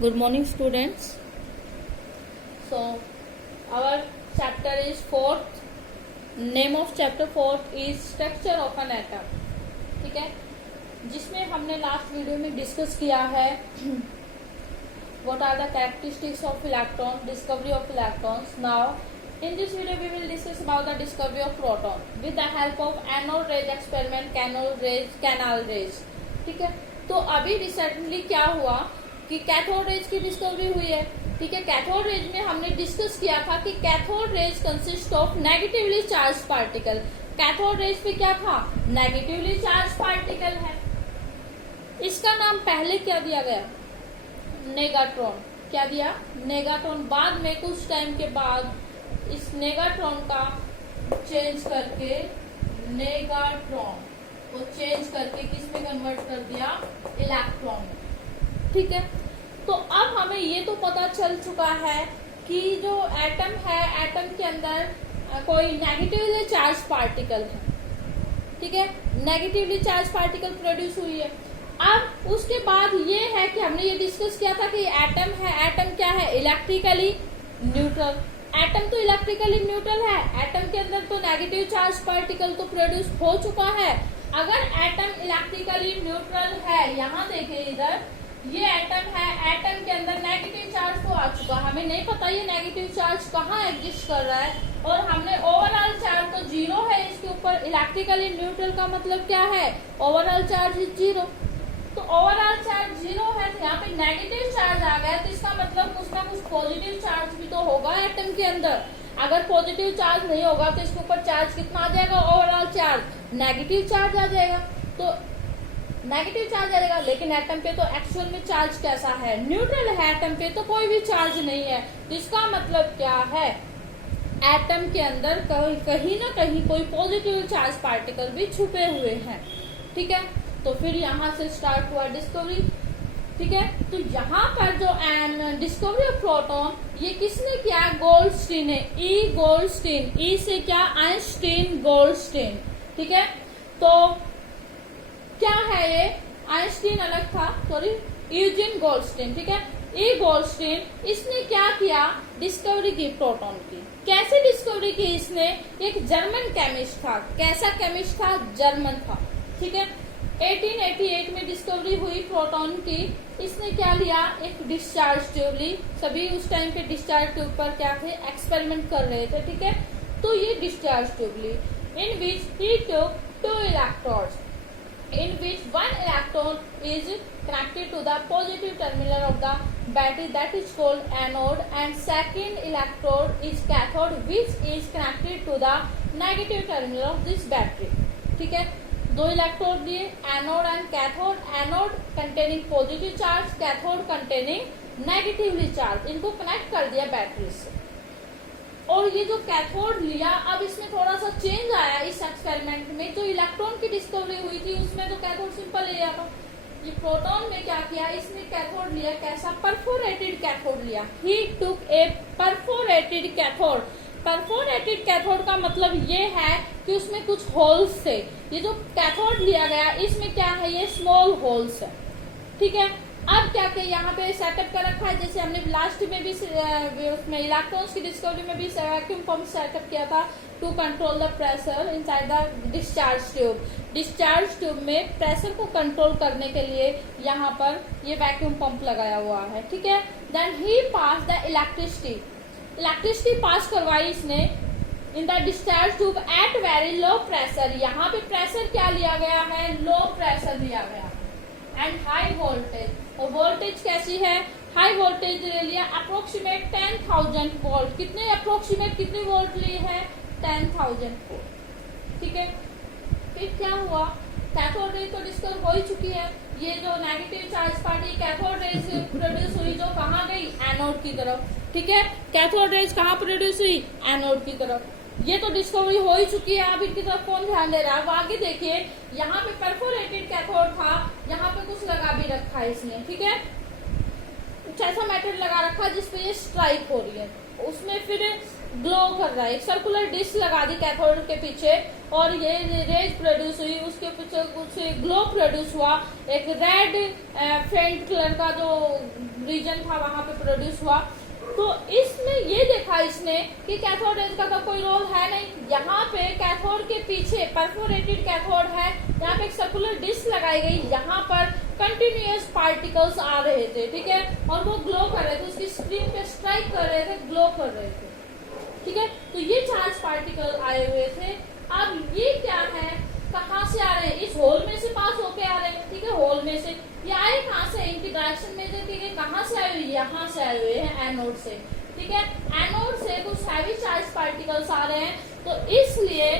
Good morning, students. So, our chapter is fourth. Name of chapter fourth is structure of an atom. ठीक है, जिसमें हमने last video में discuss किया है what are the characteristics of electron, discovery of electrons. Now, in this video we will discuss about the discovery of proton with the help of anode rays experiment, canal rays. ठीक है, तो अभी recently क्या हुआ कि cathode rays की discovery हुई है. ठीक है, कैथोड रेज में हमने डिस्कस किया था कि cathode rays consist of negatively charge particle. Cathode rays पे क्या था? नेगेटिवली चार्ज पार्टिकल है. इसका नाम पहले क्या दिया गया? नेगाट्रॉन. क्या दिया? नेगाट्रॉन. बाद में कुछ टाइम के बाद इस नेगाट्रॉन का चेंज करके नेगाट्रॉन को चेंज करके किस में कन्वर्ट कर दिया? इलेक्ट्रॉन में. ठीक है, तो अब हमें ये तो पता चल चुका है कि जो एटम है, एटम के अंदर कोई नेगेटिवली चार्ज पार्टिकल है. ठीक है, नेगेटिवली चार्ज पार्टिकल प्रोड्यूस हुई है. अब उसके बाद ये है कि हमने ये डिस्कस किया था कि एटम है. एटम क्या है? Electrically neutral. एटम तो इलेक्ट्रिकली न्यूट्रल है. एटम के अंदर तो नेगेटिव चार्ज पार्टिकल तो प्रोड्यूस हो चुका है. अगर एटम इलेक्ट्रिकली न्यूट्रल है, यहाँ देखिए इधर ये एटम है. एटम के अंदर नेगेटिव चार्ज तो आ चुका. हमें नहीं पता ये नेगेटिव चार्ज कहाँ एग्जिस्ट कर रहा है, और हमने ओवरऑल चार्ज तो जीरो है इसके ऊपर. इलेक्ट्रिकली न्यूट्रल का मतलब क्या है? Overall charge is zero. तो ओवरऑल चार्ज जीरो है, तो यहाँ पे नेगेटिव चार्ज आ गया, तो इसका मतलब कुछ ना कुछ पॉजिटिव चार्ज भी तो होगा एटम के अंदर. अगर पॉजिटिव चार्ज नहीं होगा तो इसके ऊपर चार्ज कितना आ जाएगा? ओवरऑल चार्ज नेगेटिव चार्ज आ जाएगा. तो नेगेटिव चार्ज आ जाएगा. लेकिन एटम पे तो एक्चुअल में चार्ज कैसा है? न्यूट्रल है. एटम पे तो कोई भी चार्ज नहीं है. तो इसका मतलब क्या है? एटम के अंदर कहीं ना कहीं कोई पॉजिटिव चार्ज पार्टिकल भी छुपे हुए हैं. ठीक है, तो फिर यहाँ से स्टार्ट हुआ डिस्कवरी. ठीक है, तो यहाँ पर जो डिस्कवरी ऑफ प्रोटॉन ये किसने किया? गोल्डस्टीन ने. ई गोल्डस्टीन. ई से क्या? Einstein, Goldstein. ठीक है, तो क्या है ये? आइंस्टीन अलग था, सॉरी, यूजिन गोल्डस्टीन. ठीक है, ई गोल्डस्टीन इसने क्या किया? डिस्कवरी की प्रोटॉन की. कैसे डिस्कवरी की इसने? एक जर्मन केमिस्ट था. कैसा केमिस्ट था? जर्मन था. ठीक है, 1888 में डिस्कवरी हुई प्रोटॉन की. इसने क्या लिया? एक डिस्चार्ज ट्यूब ली. सभी उस टाइम पे डिस्चार्ज ट्यूब पर क्या थे? एक्सपेरिमेंट कर रहे थे. ठीक है, तो ये डिस्चार्ज ट्यूब ली. In which he took 2 electrodes in which one electron is connected to the positive terminal of the battery, that is called anode, and second electrode is cathode which is connected to the negative terminal of this battery. ठीक है, 2 electrode दिए, anode and cathode. Anode containing positive charge, cathode containing negatively charge. इनको connect कर दिया battery से. और ये जो कैथोड लिया, अब इसमें थोड़ा सा चेंज आया इस एक्सपेरिमेंट में. जो इलेक्ट्रॉन की डिस्कवरी हुई थी उसमें तो कैथोड सिंपल लिया था. ये प्रोटॉन में क्या किया? इसने कैथोड लिया. कैसा? परफोरेटेड कैथोड लिया. ही टुक ए परफोरेटेड कैथोड. परफोरेटेड कैथोड का मतलब ये है कि उसमें कुछ होल्स थे. ये जो कैथोड लिया गया इसमें क्या है? ये स्मॉल होल्स है. ठीक है, अब क्या क्या यहाँ पे सेटअप कर रखा है, जैसे हमने लास्ट में भी उसमें इलेक्ट्रॉन्स की डिस्कवरी में भी वैक्यूम पंप सेटअप किया था to control the pressure inside the discharge tube. Discharge tube में प्रेशर को कंट्रोल करने के लिए यहाँ पर ये वैक्यूम पंप लगाया हुआ है. ठीक है, then he pass the electricity. Electricity pass करवाई इसने in the discharge tube at very low pressure. यहाँ पे प्रेशर क्या लिया गया है? लो प्रेशर लिया गया. And high voltage. और वोल्टेज कैसी है? हाई वोल्टेज ले लिया, अप्रोक्सीमेट 10,000 वोल्ट. कितने अप्रोक्सीमेट कितने वोल्ट लिए हैं? 10,000 वोल्ट. ठीक है, फिर क्या हुआ? कैथोड रेज तो डिस्कस हो ही चुकी है. ये जो negative charge party cathode rays produce हुई, जो कहाँ गई? एनोड की तरफ. ठीक है, कैथोड रेज कहाँ प्रोड्यूस हुई? एनोड की तरफ. ये तो डिस्कवरी हो ही चुकी है. अब इनकी तरफ कौन ध्यान दे रहा है? अब आगे देखिए, यहाँ पे परफोरेटेड कैथोड था, यहाँ पे कुछ लगा भी रखा है इसने. ठीक है, कुछ ऐसा मेटल लगा रखा है जिसपे ये स्ट्राइक हो रही है. उसमें फिर ग्लो कर रहा है, एक सर्कुलर डिस्क लगा दी कैथोड के पीछे और ये रेज प्रोड्यूस हुई, उसके पीछे कुछ ग्लो प्रोड्यूस हुआ, एक रेड फेंट कलर का जो रीजन था वहां पे प्रोड्यूस हुआ। तो इसमें ये देखा इसने कि कैथोड रेज का कोई रोल है नहीं, यहाँ पे कैथोड के पीछे परफोरेटेड कैथोड है, यहाँ पे एक सर्कुलर डिस्क लगाई गई, यहाँ पर कंटिन्यूअस पार्टिकल्स आ रहे थे, ठीक है, और वो ग्लो कर रहे थे, उसकी स्क्रीन पे स्ट्राइक कर रहे थे, ग्लो कर रहे थे, ठीक है। तो ये चार्ज पार्टिकल आए हुए थे। अब ये क्या है, कहाँ से आ रहे हैं, इस होल में से पास होके आ रहे हैं, ठीक है, होल में से ये आए कहाँ से, इनकी डायरेक्शन में देखिए कहाँ से आए हुए, यहाँ से आए हुए हैं एनोड से, ठीक है। एनोड से कुछ हैवी चार्ज पार्टिकल्स आ रहे हैं, तो इसलिए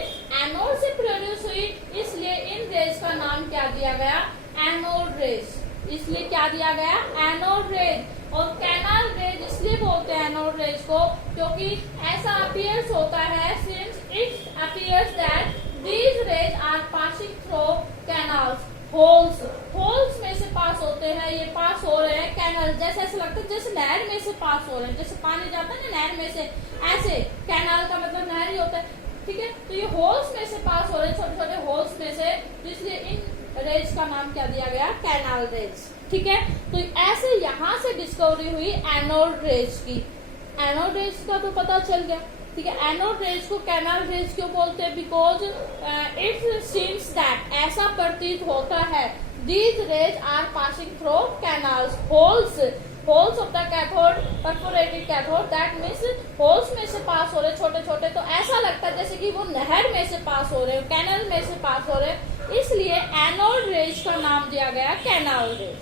एनोड से प्रोड्यूस हुई, इसलिए इन रेज का नाम क्या दिया गया, एनोड रेज। इसलिए क्या दिया गया, एनोड रेज। और कैनाल रेज इसलिए बोलते हैं एनोड रेज को क्योंकि ऐसा अपीयर्स होता है, since it appears that these rays are passing through canals, holes, holes में से पास होते हैं, ये पास हो रहे हैं कैनल, जैसे ऐसा लगता है जैसे नहर में से पास हो रहे हैं, जैसे पानी जाता है ना नहर में से, ऐसे कैनाल का मतलब नहर ही होता है, ठीक है। तो ये होल्स में से पास हो रहे हैं, छोटे छोटे होल्स में से, तो इसलिए इन रेज का नाम क्या दिया गया, कैनाल रेज, ठीक है। तो ऐसे यहाँ से डिस्कवरी हुई एनोड रेज की। एनोड रेज का तो पता चल गया, ठीक है। एनोड रेज को कैनाल रेज क्यों बोलते हैं, बिकॉज इट सीम्स दैट, ऐसा प्रतीत होता है, these rays are passing through canals, holes, holes of the cathode, perforated cathode, that means holes में से पास हो रहे छोटे छोटे, तो ऐसा लगता है जैसे कि वो नहर में से पास हो रहे, कैनल में से पास हो रहे, इसलिए एनोड रेज का नाम दिया गया कैनाल रेज,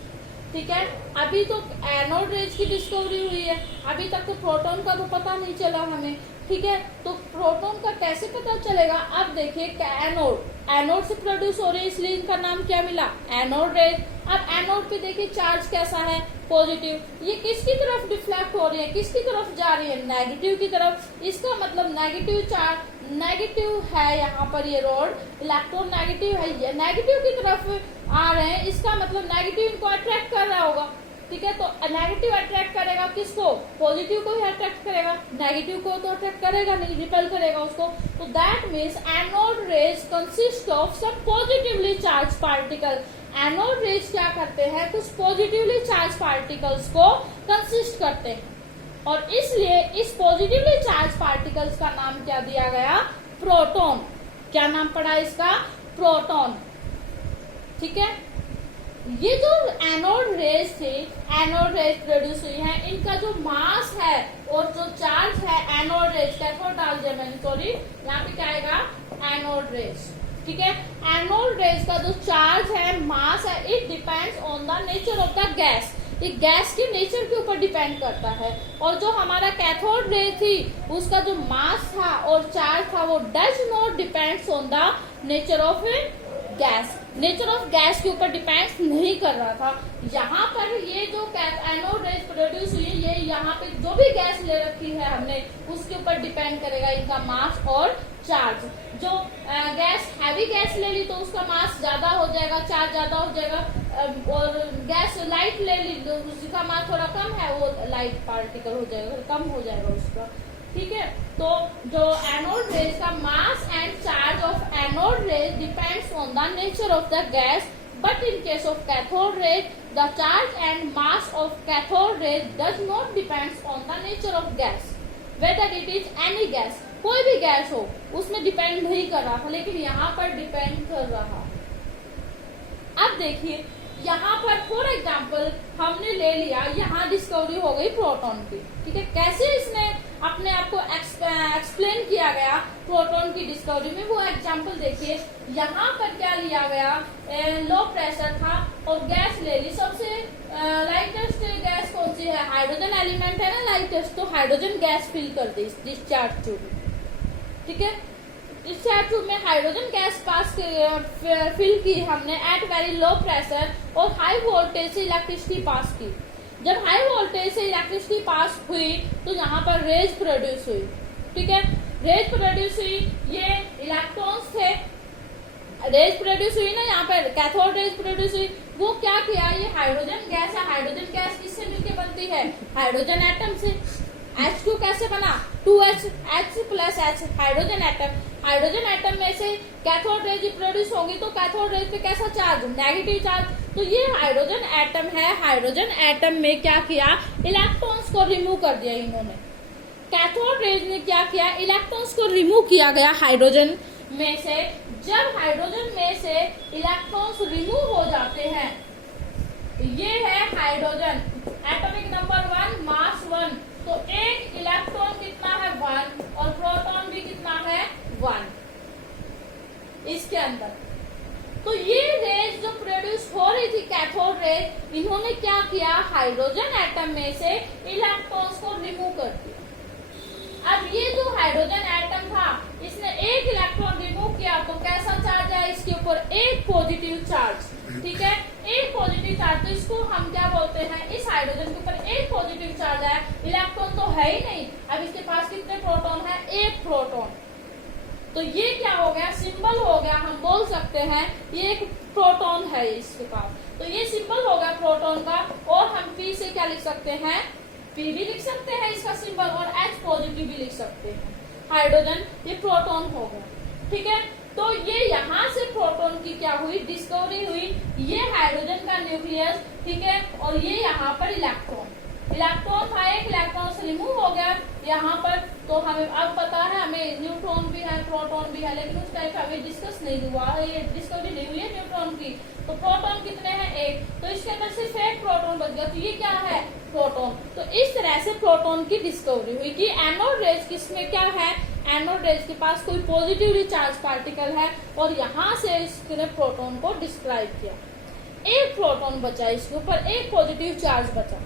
ठीक है। अभी तो एनोड रेज की डिस्कवरी हुई है, अभी तक तो प्रोटॉन का तो पता नहीं चला हमें, ठीक है। तो प्रोटॉन का कैसे पता चलेगा, अब देखिए एनोड, एनोड से प्रोड्यूस हो रही है, इसलिए इनका नाम क्या मिला, एनोड रेज। अब एनोड पे देखिए चार्ज कैसा है, पॉजिटिव, ये किसकी तरफ डिफ्लेक्ट हो रही है, किसकी तरफ जा रही है, नेगेटिव की तरफ, इसका मतलब नेगेटिव चार्ज, नेगेटिव है यहाँ पर ये रोड, इलेक्ट्रॉन नेगेटिव है, ये नेगेटिव की तरफ आ रहे हैं, इसका मतलब नेगेटिव इनको अट्रैक्ट कर रहा होगा, ठीक है। तो नेगेटिव अट्रैक्ट करेगा किसको, पॉजिटिव को ही अट्रैक्ट करेगा, नेगेटिव को तो अट्रैक्ट करेगा नहीं, रिपेल करेगा उसको। तो that means anode rays consist of some positively charge particle. Anode rays क्या करते हैं, कुछ पॉजिटिवली चार्ज पार्टिकल्स को कंसिस्ट करते हैं, और इसलिए इस पॉजिटिवली चार्ज पार्टिकल्स का नाम क्या दिया गया, प्रोटॉन। क्या नाम पड़ा इसका, प्रोटॉन, ठीक है। ये जो एनोड रेज थी, एनोड रेज प्रोड्यूस हुई है, इनका जो मास है और जो चार्ज है, एनोड रेज, कैथोड डाल दिया मैंने, सॉरी, यहाँ पे क्या आएगा, एनोड रेज, ठीक है। एनोड रेज का जो चार्ज है, मास है, it depends on the nature of the gas, ये गैस के नेचर के ऊपर डिपेंड करता है। और जो हमारा कैथोड रे थी, उसका जो मास था और चार्ज था, वो does not depends on the nature of gas, nature of gas के ऊपर डिपेंड नहीं कर रहा था। यहाँ पर ये जो एनोड रेज प्रोड्यूस हुई है, ये यहाँ पे जो भी गैस ले रखी है हमने, उसके ऊपर डिपेंड करेगा इनका मास और चार्ज। जो गैस हैवी गैस ले ली तो उसका मास ज्यादा हो जाएगा, चार्ज ज्यादा हो जाएगा, और गैस लाइट ले ली तो उसका मास थोड़ा कम है, वो लाइट पार्टिकल हो जाएगा, कम हो जाएगा उसका, ठीक है। तो जो एनोड रेज का mass and charge of anode rays depends on the nature of the gas, but in case of cathode rays the charge and mass of cathode rays does not depends on the nature of gas, whether it is any gas, कोई भी gas हो उसमें depend नहीं कर रहा था, लेकिन यहाँ पर डिपेंड कर रहा। अब देखिए यहाँ पर फॉर एग्जाम्पल हमने ले लिया, यहाँ डिस्कवरी हो गई प्रोटॉन की, ठीक है। कैसे इसने अपने आप को एक्सप्लेन किया गया प्रोटॉन की डिस्कवरी में, वो एग्जाम्पल देखिए। यहाँ पर क्या लिया गया, लो प्रेशर था और गैस ले ली, सबसे लाइटेस्ट गैस कौन सी है, हाइड्रोजन एलिमेंट है ना लाइटेस्ट, तो हाइड्रोजन गैस फिल कर दी डिस्चार्ज ट्यूब, ठीक है। डिस्चार्ज ट्यूब में हाइड्रोजन गैस पास फिल की हमने एट वेरी लो प्रेशर, और हाई वोल्टेज से इलेक्ट्रिसिटी पास की। जब हाई वोल्टेज से इलेक्ट्रिसिटी पास हुई तो यहाँ पर रेज प्रोड्यूस हुई, ठीक है। रेज प्रोड्यूस हुई, ये इलेक्ट्रॉन्स थे, रेज प्रोड्यूस हुई ना, यहाँ पर कैथोड रेज प्रोड्यूस हुई। वो क्या किया, ये हाइड्रोजन गैस है, हाइड्रोजन गैस किससे मिलकर बनती है, हाइड्रोजन एटम से। H2 कैसे बना, 2H H+H hydrogen atom, hydrogen atom में से कैथोड रेज प्रोड्यूस होंगी तो कैथोड रेज पे कैसा चार्ज, नेगेटिव चार्ज। तो ये हाइड्रोजन एटम है, हाइड्रोजन एटम में क्या किया, इलेक्ट्रॉन्स को रिमूव कर दिया इन्होंने। कैथोड रेज ने क्या किया, इलेक्ट्रॉन्स को रिमूव किया गया हाइड्रोजन में से। जब हाइड्रोजन में से इलेक्ट्रॉन्स रिमूव हो जाते हैं, ये है हाइड्रोजन, एटॉमिक नंबर 1, मास 1, तो एक इलेक्ट्रॉन कितना है 1 और प्रोटॉन भी कितना है 1 इसके अंदर। तो ये रेज जो प्रोड्यूस हो रही थी कैथोड रेज, इन्होंने क्या किया, हाइड्रोजन एटम में से इलेक्ट्रॉन्स को रिमूव कर दिया। अब ये जो हाइड्रोजन एटम था, इसने एक इलेक्ट्रॉन रिमूव किया तो कैसा चार्ज है इसके ऊपर, एक पॉजिटिव चार्ज, ठीक है, एक पॉजिटिव चार्ज। तो इसको हम क्या बोलते हैं, इस हाइड्रोजन के ऊपर एक पॉजिटिव चार्ज है, इलेक्ट्रॉन तो है ही नहीं। अब इसके पास कितने प्रोटॉन है, एक प्रोटॉन। तो ये क्या हो गया, सिंबल हो गया, हम बोल सकते हैं ये एक प्रोटॉन है इसके पास। तो ये सिंबल हो गया प्रोटॉन का, और हम पी से क्या लिख सकते हैं, पी भी लिख सकते हैं इसका सिंबल, और H पॉजिटिव भी लिख सकते हैं। हाइड्रोजन ये प्रोटॉन हो गया, ठीक है। तो ये यहाँ से प्रोटॉन की क्या हुई, डिस्कवरी हुई। ये हाइड्रोजन का न्यूक्लियस, ठीक है, और ये यहाँ पर इलेक्ट्रॉन, इलेक्ट्रॉन था, एक इलेक्ट्रॉन से रिमूव हो गया यहाँ पर। तो हमें अब पता है, हमें न्यूट्रॉन भी है, प्रोटॉन भी है, लेकिन उस टाइप हमें डिस्कस नहीं हुआ, ये डिस्कवरी नहीं हुई है न्यूट्रॉन की। तो प्रोटॉन कितने हैं, एक, तो इसके अंदर सिर्फ एक प्रोटॉन बच गया, तो ये क्या है, प्रोटॉन। तो इस तरह से प्रोटॉन की डिस्कवरी हुई कि एनोड रेज किसमें क्या है, एनोड रेज के पास कोई पॉजिटिवली चार्ज पार्टिकल है, और यहाँ से इसने प्रोटॉन को डिस्क्राइब किया। एक प्रोटॉन बचा इसके ऊपर, एक पॉजिटिव चार्ज बचा।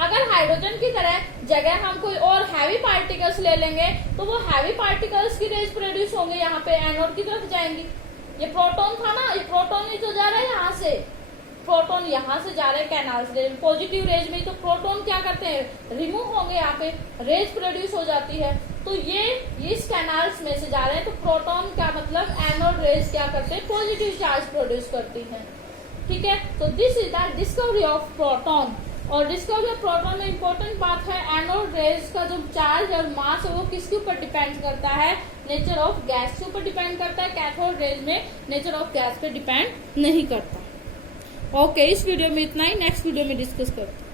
अगर हाइड्रोजन की तरह जगह हम कोई और हैवी पार्टिकल्स ले लेंगे तो वो हैवी पार्टिकल्स की रेज प्रोड्यूस होंगे, यहाँ पे एनोड की तरफ जाएंगी। ये प्रोटॉन था ना, ये प्रोटॉन ही तो जा रहा है यहाँ से, प्रोटॉन यहाँ से जा रहे हैं कैनाल से पॉजिटिव रेज में, तो प्रोटॉन क्या करते हैं, रिमूव होंगे, यहाँ पे रेज प्रोड्यूस हो जाती है। तो ये इस कैनाल्स में से जा रहे हैं, तो प्रोटॉन का मतलब एनोड रेज क्या करते हैं, पॉजिटिव चार्ज प्रोड्यूस करती है, ठीक है। तो this is the discovery of proton. और डिस्कवरी ऑफ प्रोटॉन में इंपॉर्टेंट बात है, एनोड रेज का जो चार्ज और मास है वो किसके ऊपर डिपेंड करता है, नेचर ऑफ गैस के ऊपर डिपेंड करता है। कैथोड रेज में नेचर ऑफ गैस पे डिपेंड नहीं करता। ओके, इस वीडियो में इतना ही, नेक्स्ट वीडियो में डिस्कस करते हैं।